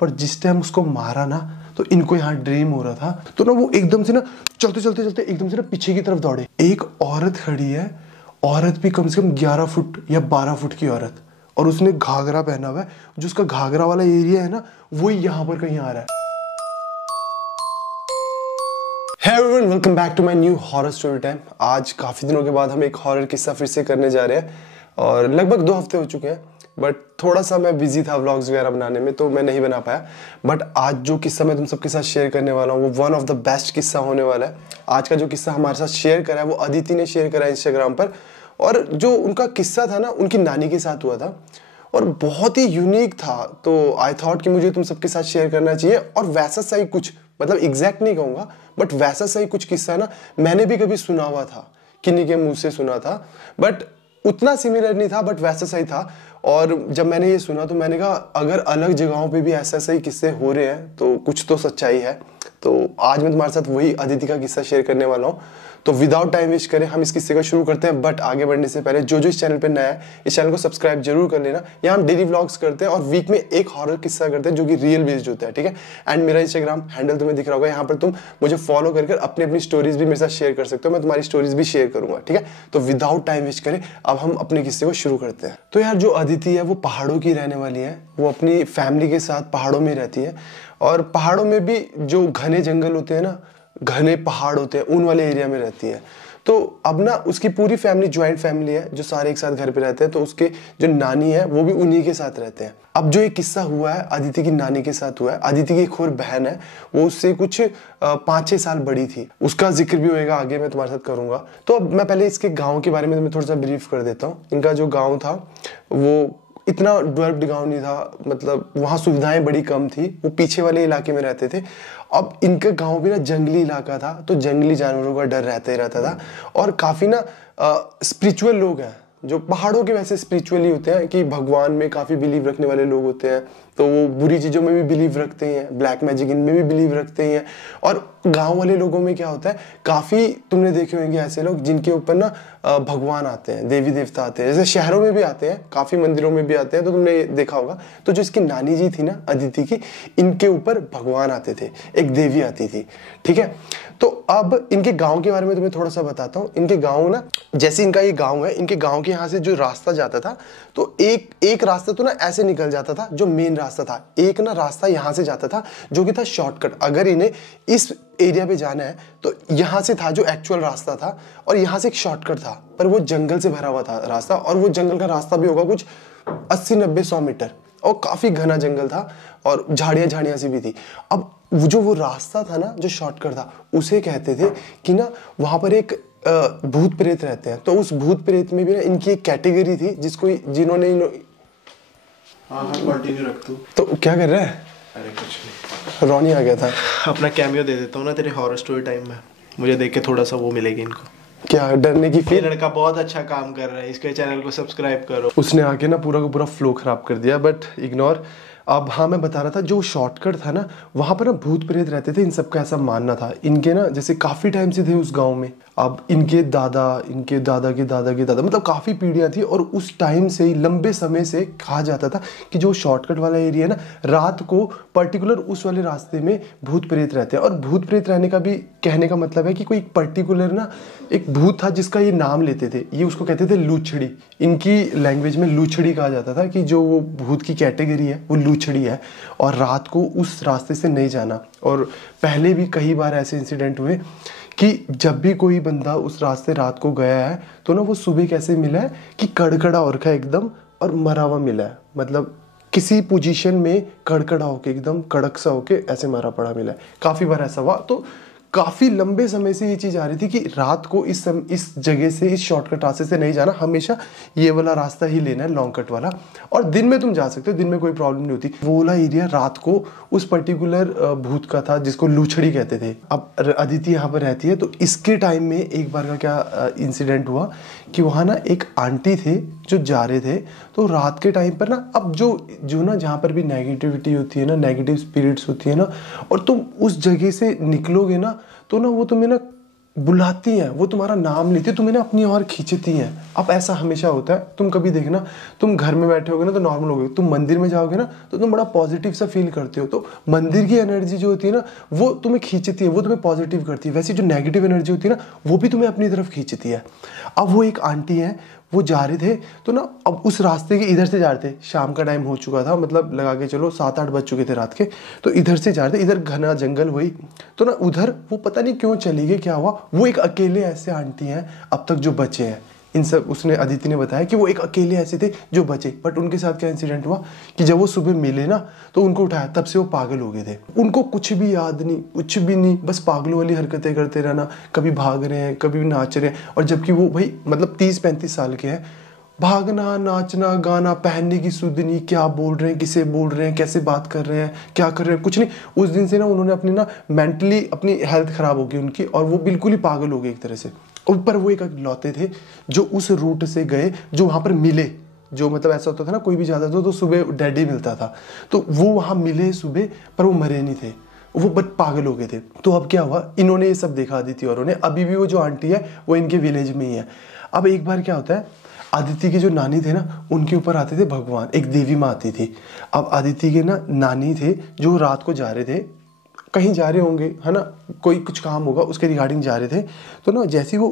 पर जिस टाइम उसको मारा ना तो इनको यहाँ ड्रीम हो रहा था, तो ना वो एकदम से ना चलते चलते चलते एकदम से ना पीछे की तरफ दौड़े। एक औरत खड़ी है, औरत भी कम से कम 11 फुट या 12 फुट की औरत, और उसने घाघरा पहना हुआ है। जो उसका घाघरा वाला एरिया है ना वो यहाँ पर कहीं आ रहा है। Hey everyone, welcome back to my new horror story time। आज काफ़ी दिनों के बाद हम एक हॉरर किस्सा फिर से करने जा रहे हैं और लगभग 2 हफ्ते हो चुके हैं, बट थोड़ा सा मैं बिजी था व्लॉग्स वगैरह बनाने में तो मैं नहीं बना पाया। बट आज जो किस्सा मैं तुम सबके साथ शेयर करने वाला हूँ वो वन ऑफ द बेस्ट किस्सा होने वाला है। आज का जो किस्सा हमारे साथ शेयर करा है वो अदिति ने शेयर करा है इंस्टाग्राम पर, और जो उनका किस्सा था ना उनकी नानी के साथ हुआ था और बहुत ही यूनिक था। तो आई थॉट कि मुझे तुम सबके साथ शेयर करना चाहिए। और वैसा सही कुछ, मतलब एग्जैक्ट नहीं कहूँगा बट वैसा सही कुछ किस्सा ना मैंने भी कभी सुना हुआ था, किन्हीं के मुंह से सुना था, बट उतना सिमिलर नहीं था बट वैसा सही था। और जब मैंने ये सुना तो मैंने कहा अगर अलग जगहों पे भी ऐसा सही किस्से हो रहे हैं तो कुछ तो सच्चाई है। तो आज मैं तुम्हारे साथ वही अदिति का किस्सा शेयर करने वाला हूँ। तो विदाउट टाइम वेस्ट करें हम इस किस्से को शुरू करते हैं। बट आगे बढ़ने से पहले जो इस चैनल पे नया है इस चैनल को सब्सक्राइब जरूर कर लेना। यहाँ हम डेली व्लॉग्स करते हैं और वीक में एक हॉरर किस्सा करते हैं जो कि रियल बेस्ड होता है, ठीक है। एंड मेरा इंस्टाग्राम हैंडल तुम्हें दिख रहा होगा, यहाँ पर तुम मुझे फॉलो कर अपनी अपनी स्टोरीज भी मेरे साथ शेयर कर सकते हो, मैं तुम्हारी स्टोरीज भी शेयर करूंगा, ठीक है। तो विदाउट टाइम वेस्ट करें अब हम अपने किस्से को शुरू करते हैं। तो यार जो अदिति है वो पहाड़ों की रहने वाली है, वो अपनी फैमिली के साथ पहाड़ों में रहती है। और पहाड़ों में भी जो घने जंगल होते हैं ना, घने पहाड़ होते हैं, उन वाले एरिया में रहती है। तो अब ना उसकी पूरी फैमिली ज्वाइंट फैमिली है जो सारे एक साथ घर पे रहते हैं। तो उसके जो नानी है वो भी उन्हीं के साथ रहते हैं। अब जो ये किस्सा हुआ है अदिति की नानी के साथ हुआ है। अदिति की एक और बहन है, वो उससे कुछ 5-6 साल बड़ी थी, उसका जिक्र भी होएगा आगे मैं तुम्हारे साथ करूंगा। तो अब मैं पहले इसके गाँव के बारे में तुम्हें थोड़ा सा ब्रीफ कर देता हूँ। इनका जो गाँव था वो इतना डेवलप्ड गांव नहीं था, मतलब वहाँ सुविधाएं बड़ी कम थी, वो पीछे वाले इलाके में रहते थे। अब इनका गांव भी ना जंगली इलाका था तो जंगली जानवरों का डर रहता ही रहता था। और काफ़ी ना स्पिरिचुअल लोग हैं, जो पहाड़ों के वैसे स्पिरिचुअली होते हैं कि भगवान में काफ़ी बिलीव रखने वाले लोग होते हैं। तो वो बुरी चीज़ों में भी बिलीव रखते हैं, ब्लैक मैजिक इनमें भी बिलीव रखते हैं। और गांव वाले लोगों में क्या होता है, काफ़ी तुमने देखे होंगे ऐसे लोग जिनके ऊपर ना भगवान आते हैं, देवी देवता आते हैं। जैसे शहरों में भी आते हैं, काफ़ी मंदिरों में भी आते हैं, तो तुमने देखा होगा। तो जो इसकी नानी जी थी ना अदिति की, इनके ऊपर भगवान आते थे, एक देवी आती थी, ठीक है। तो अब इनके गाँव के बारे में तुम्हें थोड़ा सा बताता हूँ। इनके गाँव ना, जैसे इनका ये गाँव है, इनके गाँव के यहाँ से जो रास्ता जाता था तो एक रास्ता तो ना ऐसे निकल जाता था जो मेन रास्ता था, एक ना रास्ता यहाँ से जाता था जो कि था शॉर्टकट। अगर इन्हें इस एरिया पे जाना है तो यहाँ से था जो एक्चुअल रास्ता था, और यहाँ से एक शॉर्टकट था, पर वो जंगल से भरा हुआ था रास्ता। और वो जंगल का रास्ता भी होगा कुछ 80-90-100 मीटर, और काफ़ी घना जंगल था और झाड़ियाँ झाड़ियाँ सी भी थी। अब वो रास्ता था ना जो शॉर्टकट था, उसे कहते थे कि ना वहाँ पर एक भूत प्रेत रहते हैं। तो उस भूत प्रेत में भी ना इनकी एक कैटेगरी थी जिन्होंने हाँ कंटिन्यू रख तू। तो क्या कर रहा है? अरे कुछ नहीं, रोनी आ गया था। अपना कैमियो दे देता हूँ ना तेरे हॉरर स्टोरी टाइम में, मुझे देख के थोड़ा सा वो मिलेगी इनको। क्या डरने की ये फील? लड़का बहुत अच्छा काम कर रहा है, इसके चैनल को सब्सक्राइब करो। उसने आके ना पूरा का पूरा फ्लो खराब कर दिया, बट इग्नोर। अब हाँ मैं बता रहा था, जो शॉर्टकट था ना वहाँ पर ना भूत प्रेत रहते थे, इन सबका ऐसा मानना था। इनके ना जैसे काफ़ी टाइम से थे उस गांव में। अब इनके दादा के दादा के दादा, मतलब काफ़ी पीढ़ियाँ थी। और उस टाइम से ही लंबे समय से कहा जाता था कि जो शॉर्टकट वाला एरिया है ना, रात को पर्टिकुलर उस वाले रास्ते में भूत प्रेत रहते हैं। और भूत प्रेत रहने का भी कहने का मतलब है कि कोई पर्टिकुलर ना एक भूत था जिसका ये नाम लेते थे, ये उसको कहते थे लूछड़ी। इनकी लैंग्वेज में लूछड़ी कहा जाता था कि जो वो भूत की कैटेगरी है वो लूछड़ी है, और रात को उस रास्ते से नहीं जाना। और पहले भी कई बार ऐसे इंसिडेंट हुए कि जब भी कोई बंदा उस रास्ते रात को गया है तो ना वो सुबह कैसे मिला है कि कड़कड़ा और का एकदम और मरा हुआ मिला है, मतलब किसी पोजीशन में कड़कड़ा होके एकदम कड़क सा होके ऐसे मरा पड़ा मिला है। काफ़ी बार ऐसा हुआ। तो काफ़ी लंबे समय से ये चीज़ आ रही थी कि रात को इस जगह से, इस शॉर्टकट रास्ते से नहीं जाना, हमेशा ये वाला रास्ता ही लेना है, लॉन्ग कट वाला। और दिन में तुम जा सकते हो, दिन में कोई प्रॉब्लम नहीं होती। वो वाला एरिया रात को उस पर्टिकुलर भूत का था जिसको लूछड़ी कहते थे। अब अदिति यहाँ पर रहती है, तो इसके टाइम में एक बार का क्या इंसिडेंट हुआ कि वहाँ ना एक आंटी थे जो जा रहे थे। तो रात के टाइम पर ना, अब जो ना जहाँ पर भी नेगेटिविटी होती है ना, नेगेटिव स्पिरिट्स होती है ना, और तुम उस जगह से निकलोगे ना तो ना वो तुम्हें ना बुलाती हैं, वो तुम्हारा नाम लेती है, तुम्हें ना अपनी ओर खींचती हैं। अब ऐसा हमेशा होता है, तुम कभी देखना, तुम घर में बैठे होगे ना तो नॉर्मल होगे, तुम मंदिर में जाओगे ना तो तुम बड़ा पॉजिटिव सा फील करते हो, तो मंदिर की एनर्जी जो होती है ना वो तुम्हें खींचती है, वो तुम्हें पॉजिटिव करती है। वैसे जो नेगेटिव एनर्जी होती है ना वो भी तुम्हें अपनी तरफ खींचती है। अब वो एक आंटी है, वो जा रहे थे तो ना, अब उस रास्ते के इधर से जा रहे थे, शाम का टाइम हो चुका था, मतलब लगा के चलो 7-8 बज चुके थे रात के, तो इधर से जा रहे थे, इधर घना जंगल हुई तो ना उधर वो पता नहीं क्यों चली गई, क्या हुआ, वो एक अकेले ऐसे आंटी हैं अब तक जो बचे हैं। इन सब उसने अदिति ने बताया कि वो एक अकेले ऐसे थे जो बचे, बट उनके साथ क्या इंसिडेंट हुआ कि जब वो सुबह मिले ना तो उनको उठाया, तब से वो पागल हो गए थे, उनको कुछ भी याद नहीं, कुछ भी नहीं, बस पागलों वाली हरकतें करते रहना, कभी भाग रहे हैं कभी नाच रहे हैं, और जबकि वो भाई मतलब 30-35 साल के हैं, भागना नाचना गाना, पहनने की सुध नहीं, क्या बोल रहे हैं, किसे बोल रहे हैं, कैसे बात कर रहे हैं, क्या कर रहे हैं, कुछ नहीं। उस दिन से ना उन्होंने अपनी ना मेंटली अपनी हेल्थ खराब हो गई उनकी, और वो बिल्कुल ही पागल हो गए एक तरह से। ऊपर वो एक लौते थे जो उस रूट से गए, जो वहाँ पर मिले, जो मतलब ऐसा होता था ना कोई भी जाता था तो सुबह डैडी मिलता था, तो वो वहाँ मिले सुबह, पर वो मरे नहीं थे, वो बट पागल हो गए थे। तो अब क्या हुआ, इन्होंने ये सब देखा अदिति औरों ने, अभी भी वो जो आंटी है वो इनके विलेज में ही है। अब एक बार क्या होता है, आदित्य के जो नानी थे ना उनके ऊपर आते थे भगवान, एक देवी माँ आती थी। अब आदित्य के ना नानी थे जो रात को जा रहे थे, कहीं जा रहे होंगे है ना, कोई कुछ काम होगा उसके रिगार्डिंग जा रहे थे, तो ना जैसे वो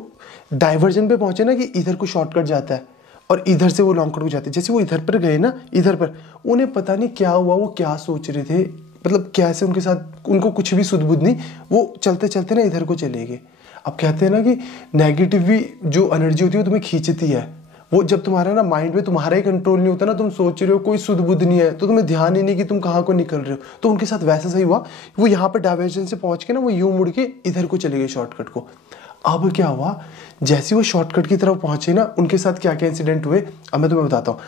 डाइवर्जन पे पहुंचे ना कि इधर को शॉर्टकट जाता है और इधर से वो लॉन्ग कट को जाते हैं, जैसे वो इधर पर गए ना, इधर पर उन्हें पता नहीं क्या हुआ, वो क्या सोच रहे थे, मतलब कैसे उनके साथ, उनको कुछ भी सुध बुध नहीं, वो चलते चलते ना इधर को चले गए। अब कहते हैं ना कि नेगेटिव भी जो एनर्जी होती है वो तुम्हें खींचती है, वो जब तुम्हारा ना माइंड में तुम्हारा ही कंट्रोल नहीं होता ना, तुम सोच रहे हो कोई सुध बुध नहीं है तो तुम्हें ध्यान ही नहीं कि तुम कहाँ को निकल रहे हो, तो उनके साथ वैसा सही हुआ, वो यहाँ पर डाइवर्जन से पहुंच के ना वो यूं मुड़ के इधर को चले गए शॉर्टकट को। अब क्या हुआ, जैसे वो शॉर्टकट की तरफ पहुंचे ना, उनके साथ क्या क्या इंसिडेंट हुए अब मैं तुम्हें बताता हूँ।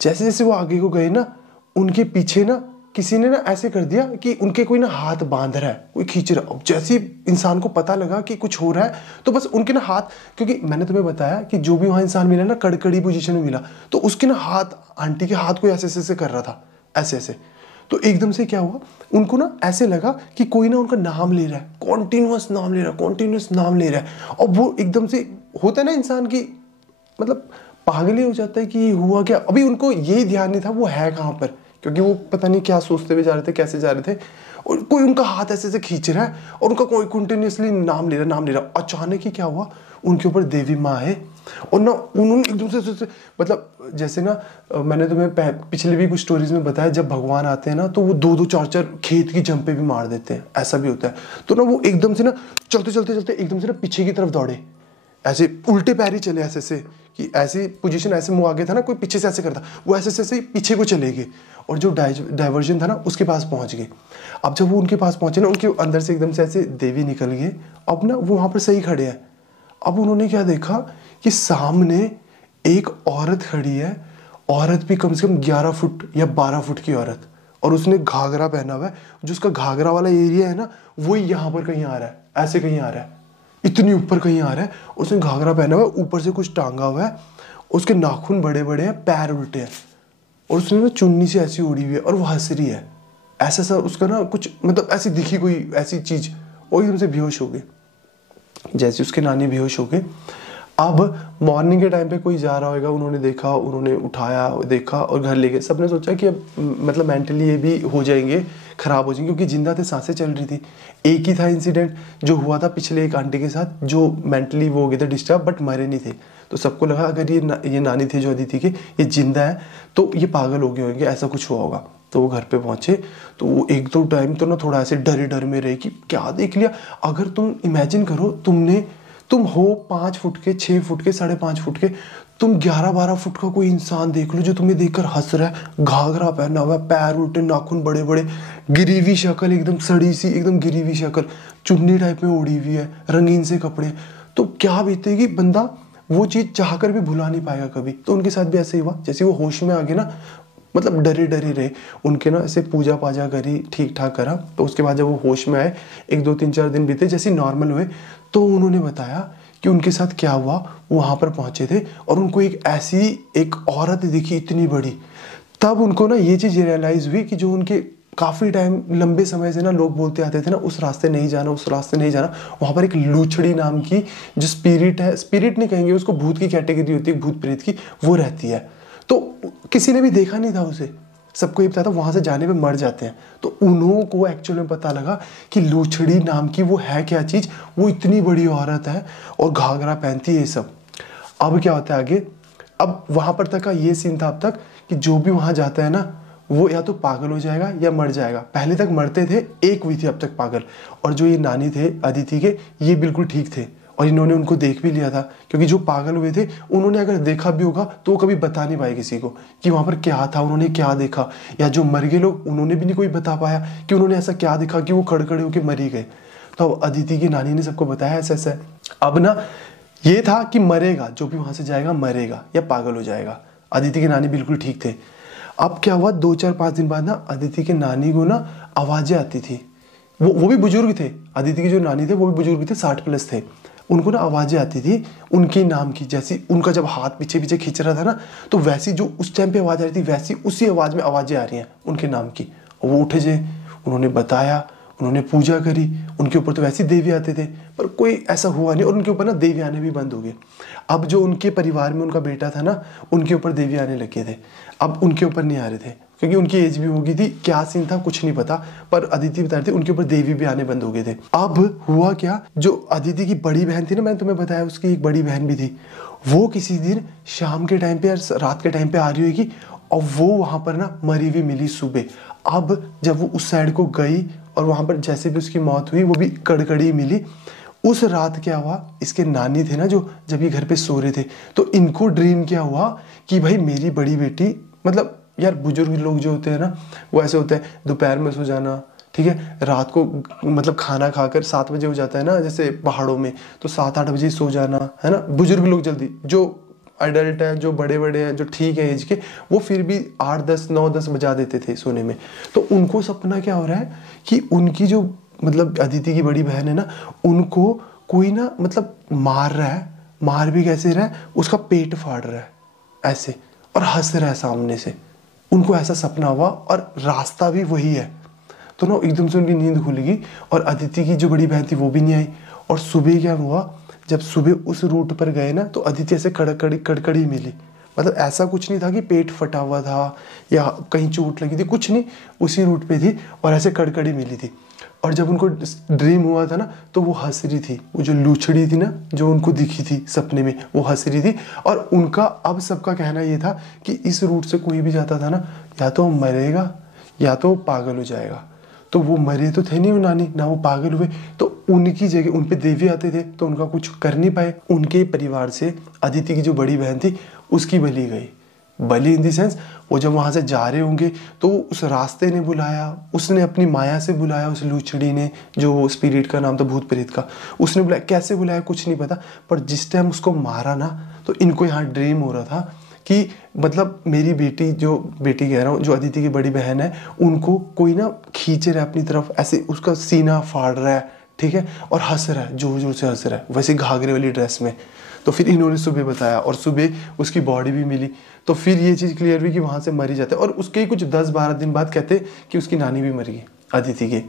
जैसे जैसे वो आगे को गए ना, उनके पीछे ना किसी ने ना ऐसे कर दिया कि उनके कोई ना हाथ बांध रहा है, कोई खींच रहा है। अब जैसे इंसान को पता लगा कि कुछ हो रहा है तो बस उनके ना हाथ, क्योंकि मैंने तुम्हें बताया कि जो भी वहाँ इंसान मिला ना कड़कड़ी पोजीशन में मिला, तो उसके ना हाथ, आंटी के हाथ कोई ऐसे ऐसे कर रहा था, ऐसे ऐसे। तो एकदम से क्या हुआ, उनको ना ऐसे लगा कि कोई ना उनका नाम ले रहा है, कॉन्टिन्यूस नाम ले रहा है, कॉन्टिन्यूस नाम ले रहा है। और वो एकदम से होता है ना इंसान की मतलब पागल ही हो जाता है कि हुआ क्या। अभी उनको यही ध्यान नहीं था वो है कहाँ पर, क्योंकि वो पता नहीं क्या सोचते हुए जा रहे थे, कैसे जा रहे थे, और कोई उनका हाथ ऐसे ऐसे खींच रहा है और उनका कोई कंटिन्यूसली नाम ले रहा। अचानक ही क्या हुआ, उनके ऊपर देवी माँ आए और ना उन्होंने एकदम से मतलब जैसे ना मैंने तुम्हें पिछले भी कुछ स्टोरीज में बताया, जब भगवान आते हैं ना तो वो 2-2 4-4 खेत की जंपे भी मार देते हैं, ऐसा भी होता है। तो ना वो एकदम से ना चलते चलते चलते एकदम से ना पीछे की तरफ दौड़े, ऐसे उल्टे पैर ही चले, ऐसे ऐसे कि ऐसी पोजीशन, ऐसे मुंह आगे था ना, कोई पीछे से ऐसे करता, वो ऐसे ऐसे पीछे को चले गए और जो डाइवर्जन था ना उसके पास पहुंच गए। अब जब वो उनके पास पहुंचे ना, उनके अंदर से एकदम से ऐसे देवी निकल गए। अब ना वो वहां पर सही खड़े हैं। अब उन्होंने क्या देखा कि सामने एक औरत खड़ी है, औरत भी कम से कम 11 फुट या 12 फुट की औरत, और उसने घाघरा पहना हुआ है, जो उसका घाघरा वाला एरिया है ना वो यहाँ पर कहीं आ रहा है, ऐसे कहीं आ रहा है, इतनी ऊपर कहीं आ रहा है। उसने घाघरा पहना हुआ है, ऊपर से कुछ टांगा हुआ है, उसके नाखून बड़े बड़े हैं, पैर उल्टे हैं, और उसने ना चुन्नी से ऐसी उड़ी हुई है और वो हंस रही है, ऐसा सा उसका ना कुछ मतलब ऐसी दिखी कोई ऐसी चीज, और एकदम से बेहोश हो गए। जैसे उसके नानी बेहोश हो गए। अब मॉर्निंग के टाइम पे कोई जा रहा होगा, उन्होंने देखा, उन्होंने उठाया, देखा और घर ले गए। सबने सोचा कि अब मतलब मेंटली ये भी हो जाएंगे, खराब हो जाएंगे, क्योंकि जिंदा थे, सांसें चल रही थी। एक ही था इंसिडेंट जो हुआ था पिछले एक आंटी के साथ, जो मेंटली वो हो गए थे डिस्टर्ब, बट मरे नहीं थे। तो सबको लगा अगर ये नानी थे जो अदिति के, ये जिंदा है तो ये पागल हो गए होंगे, ऐसा कुछ हुआ होगा। तो वो घर पे पहुंचे तो वो एक दो टाइम तो ना थोड़ा ऐसे डर में रहे कि क्या देख लिया। अगर तुम इमेजिन करो, तुम हो 5 फुट के, 6 फुट के, 5.5 फुट के, तुम 11-12 फुट का कोई इंसान देख लो जो तुम्हें देखकर हंस रहा है, घाघरा पहना हुआ है, पैर उल्टे, नाखून बड़े बड़े, गिरी हुई शक्ल, एकदम सड़ी सी, एकदम गिरी हुई शक्ल, चुन्नी टाइप में ओढ़ी हुई है, रंगीन से कपड़े, तो क्या बीतेगी, बंदा वो चीज चाह कर भी भुला नहीं पाएगा कभी। तो उनके साथ भी ऐसे ही हुआ। जैसे वो होश में आ गए ना, मतलब डरे रहे उनके ना, ऐसे पूजा पाजा करी, ठीक ठाक करा। तो उसके बाद जब वो होश में आए, 1-2-3-4 दिन बीते, जैसे नॉर्मल हुए, तो उन्होंने बताया कि उनके साथ क्या हुआ। वो वहाँ पर पहुँचे थे और उनको एक औरत दिखी इतनी बड़ी। तब उनको ना ये चीज़ रियलाइज़ हुई कि जो उनके काफ़ी टाइम लंबे समय से ना लोग बोलते आते थे ना उस रास्ते नहीं जाना, उस रास्ते नहीं जाना। वहाँ पर एक लूछड़ी नाम की जो स्पिरिट है, स्पिरिट नहीं कहेंगे उसको, भूत की कैटेगरी होती है, भूत प्रेत की, वो रहती है। तो किसी ने भी देखा नहीं था उसे, सबको ये पता था वहाँ से जाने पे मर जाते हैं। तो उन्हों को एक्चुअल में पता लगा कि लूछड़ी नाम की वो है क्या चीज़, वो इतनी बड़ी औरत है और घाघरा पहनती है ये सब। अब क्या होता है आगे, अब वहाँ पर तक का ये सीन था अब तक कि जो भी वहाँ जाता है ना वो या तो पागल हो जाएगा या मर जाएगा। पहले तक मरते थे, एक हुई थी अब तक पागल। और जो ये नानी थे अदिति के, ये बिल्कुल ठीक थे और इन्होंने उनको देख भी लिया था, क्योंकि जो पागल हुए थे उन्होंने अगर देखा भी होगा तो वो कभी बता नहीं पाए किसी को कि वहाँ पर क्या था, उन्होंने क्या देखा। या जो मर गए लोग, उन्होंने भी नहीं कोई बता पाया कि उन्होंने ऐसा क्या देखा कि वो खड़खड़े होकर मरी गए। तो अदिति की नानी ने सबको बताया ऐसा ऐसा है। अब ना ये था कि मरेगा, जो भी वहाँ से जाएगा मरेगा या पागल हो जाएगा। अदिति के नानी बिल्कुल ठीक थे। अब क्या हुआ, 2-4-5 दिन बाद ना अदिति के नानी को ना आवाज़ें आती थी। वो भी बुजुर्ग थे, अदिति के जो नानी थे वो भी बुजुर्ग थे, 60+ थे। उनको ना आवाज़ें आती थी उनके नाम की, जैसी उनका जब हाथ पीछे पीछे खींच रहा था ना, तो वैसी जो उस टाइम पे आवाज़ आ रही थी वैसी उसी आवाज़ में आवाज़ें आ रही हैं उनके नाम की। और वो उठे जे, उन्होंने बताया, उन्होंने पूजा करी, उनके ऊपर तो वैसे देवी आते थे पर कोई ऐसा हुआ नहीं, और उनके ऊपर ना देवी आने भी बंद हो गए। अब जो उनके परिवार में उनका बेटा था ना, उनके ऊपर देवी आने लगे थे। अब उनके ऊपर नहीं आ रहे थे क्योंकि उनकी एज भी हो गई थी, क्या सीन था कुछ नहीं पता, पर अदिति बता रहे थे उनके ऊपर देवी भी आने बंद हो गए थे। अब हुआ क्या, जो अदिति की बड़ी बहन थी ना, मैंने तुम्हें बताया उसकी एक बड़ी बहन भी थी, वो किसी दिन शाम के टाइम पे या रात के टाइम पे आ रही होगी और वो वहाँ पर ना मरी हुई मिली सुबह। अब जब वो उस साइड को गई और वहाँ पर जैसे भी उसकी मौत हुई वो भी कड़कड़ी मिली। उस रात क्या हुआ, इसके नानी थे ना जो, जब ये घर पे सो रहे थे, तो इनको ड्रीम क्या हुआ कि भाई मेरी बड़ी बेटी, मतलब यार बुजुर्ग लोग जो होते हैं ना वो ऐसे होते हैं, दोपहर में सो जाना, ठीक है, रात को मतलब खाना खाकर 7 बजे हो जाता है ना जैसे पहाड़ों में, तो 7-8 बजे सो जाना, है ना। बुजुर्ग लोग जल्दी, जो अडल्ट है, जो बड़े बड़े हैं, जो ठीक है एज के, वो फिर भी 8-10 9-10 बजा देते थे सोने में। तो उनको सपना क्या हो रहा है कि उनकी जो मतलब अदिति की बड़ी बहन है ना, उनको कोई ना मतलब मार रहा है, मार भी कैसे रहा है, उसका पेट फाड़ रहा है ऐसे और हंस रहा है सामने से। उनको ऐसा सपना हुआ और रास्ता भी वही है। तो ना एकदम से उनकी नींद खुल गई और अदिति की जो बड़ी बहन थी वो भी नहीं आई। और सुबह क्या हुआ, जब सुबह उस रूट पर गए ना, तो अदिति ऐसे कड़कड़ी मिली। मतलब ऐसा कुछ नहीं था कि पेट फटा हुआ था या कहीं चोट लगी थी, कुछ नहीं, उसी रूट पे थी और ऐसे कड़कड़ी मिली थी। और जब उनको ड्रीम हुआ था ना, तो वो हंस रही थी, वो जो लूछड़ी थी ना जो उनको दिखी थी सपने में, वो हंस रही थी। और उनका अब सबका कहना ये था कि इस रूट से कोई भी जाता था ना, या तो मरेगा या तो पागल हो जाएगा। तो वो मरे तो थे नहीं वो नानी, ना वो पागल हुए, तो उनकी जगह उन पे देवी आते थे तो उनका कुछ कर नहीं पाए। उनके परिवार से अदिति की जो बड़ी बहन थी उसकी बलि गई। बलि इन दी सेंस, वो जब वहाँ से जा रहे होंगे तो उस रास्ते ने बुलाया, उसने अपनी माया से बुलाया, उस लूछड़ी ने, जो स्पिरिट का नाम था भूत प्रेत का, उसने बुलाया। कैसे बुलाया कुछ नहीं पता, पर जिस टाइम उसको मारा ना, तो इनको यहाँ ड्रीम हो रहा था कि मतलब मेरी बेटी, जो बेटी कह रहा हूँ, जो अदिति की बड़ी बहन है, उनको कोई ना खींच रहा है अपनी तरफ, ऐसे उसका सीना फाड़ रहा है, ठीक है, और हंस रहा है, जोर जोर से हंस रहा है, वैसे घाघरे वाली ड्रेस में। तो फिर इन्होंने सुबह बताया और सुबह उसकी बॉडी भी मिली। तो फिर ये चीज़ क्लियर हुई कि वहाँ से मरी जाता है। और उसके ही कुछ 10-12 दिन बाद कहते कि उसकी नानी भी मर गई अदिति के।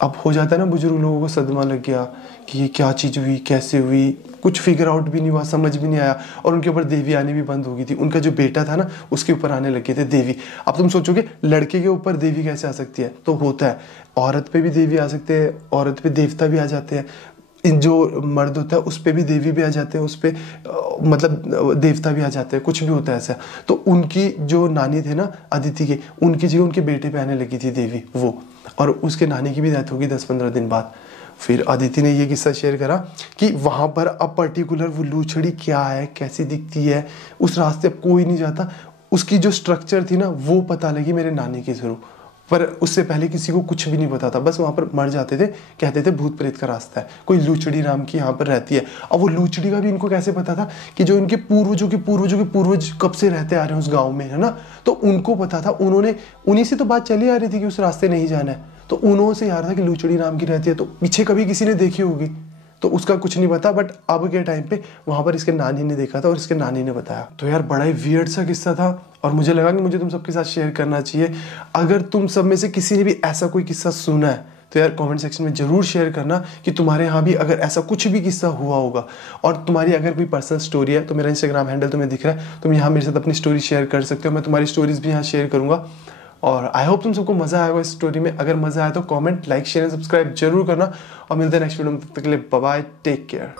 अब हो जाता है ना, बुजुर्ग लोगों को सदमा लग गया कि ये क्या चीज़ हुई, कैसे हुई, कुछ फिगर आउट भी नहीं हुआ, समझ भी नहीं आया। और उनके ऊपर देवी आनी भी बंद हो गई थी। उनका जो बेटा था ना, उसके ऊपर आने लगे थे देवी। अब तुम सोचोगे लड़के के ऊपर देवी कैसे आ सकती है, तो होता है, औरत पे भी देवी आ सकते हैं, औरत पे देवता भी आ जाते हैं, जो मर्द होता है उस पर भी देवी भी आ जाते हैं, उस पर मतलब देवता भी आ जाते हैं, कुछ भी होता है ऐसा। तो उनकी जो नानी थे ना अदिति के, उनकी जगह उनके बेटे पे आने लगी थी देवी वो, और उसके नानी की भी डेथ होगी 10-15 दिन बाद। फिर अदिति ने ये किस्सा शेयर करा कि वहाँ पर अब पर्टिकुलर वो लूछड़ी क्या है, कैसी दिखती है, उस रास्ते अब कोई नहीं जाता, उसकी जो स्ट्रक्चर थी ना वो पता लगी मेरे नानी के थ्रू, पर उससे पहले किसी को कुछ भी नहीं पता था। बस वहाँ पर मर जाते थे, कहते थे भूत प्रेत का रास्ता है, कोई लूचड़ी नाम की यहाँ पर रहती है। अब वो लूचड़ी का भी इनको कैसे पता था कि जो इनके पूर्वजों के पूर्वजों के पूर्वज कब से रहते आ रहे हैं उस गाँव में, है ना, तो उनको पता था। उन्होंने उन्हीं से तो बात चली आ रही थी कि उस रास्ते नहीं जाना है, तो उन्होंने से याद था कि लूचड़ी नाम की रहती है, तो पीछे कभी किसी ने देखी होगी, तो उसका कुछ नहीं पता, बट अब के टाइम पे वहाँ पर इसके नानी ने देखा था और इसके नानी ने बताया। तो यार बड़ा ही वियर्ड सा किस्सा था और मुझे लगा कि मुझे तुम सबके साथ शेयर करना चाहिए। अगर तुम सब में से किसी ने भी ऐसा कोई किस्सा सुना है तो यार कमेंट सेक्शन में ज़रूर शेयर करना कि तुम्हारे यहाँ भी अगर ऐसा कुछ भी किस्सा हुआ होगा और तुम्हारी अगर कोई पर्सनल स्टोरी है तो मेरा इंस्टाग्राम हैंडल तुम्हें दिख रहा है, तुम यहाँ मेरे साथ अपनी स्टोरी शेयर कर सकते हो। मैं तुम्हारी स्टोरीज भी यहाँ शेयर करूँगा और आई होप तुम सबको मज़ा आएगा इस स्टोरी में। अगर मज़ा आया तो comment, like, share and subscribe जरूर करना और मिलते हैं नेक्स्ट वीडियो में। तब तक के लिए बाय बाय, टेक केयर।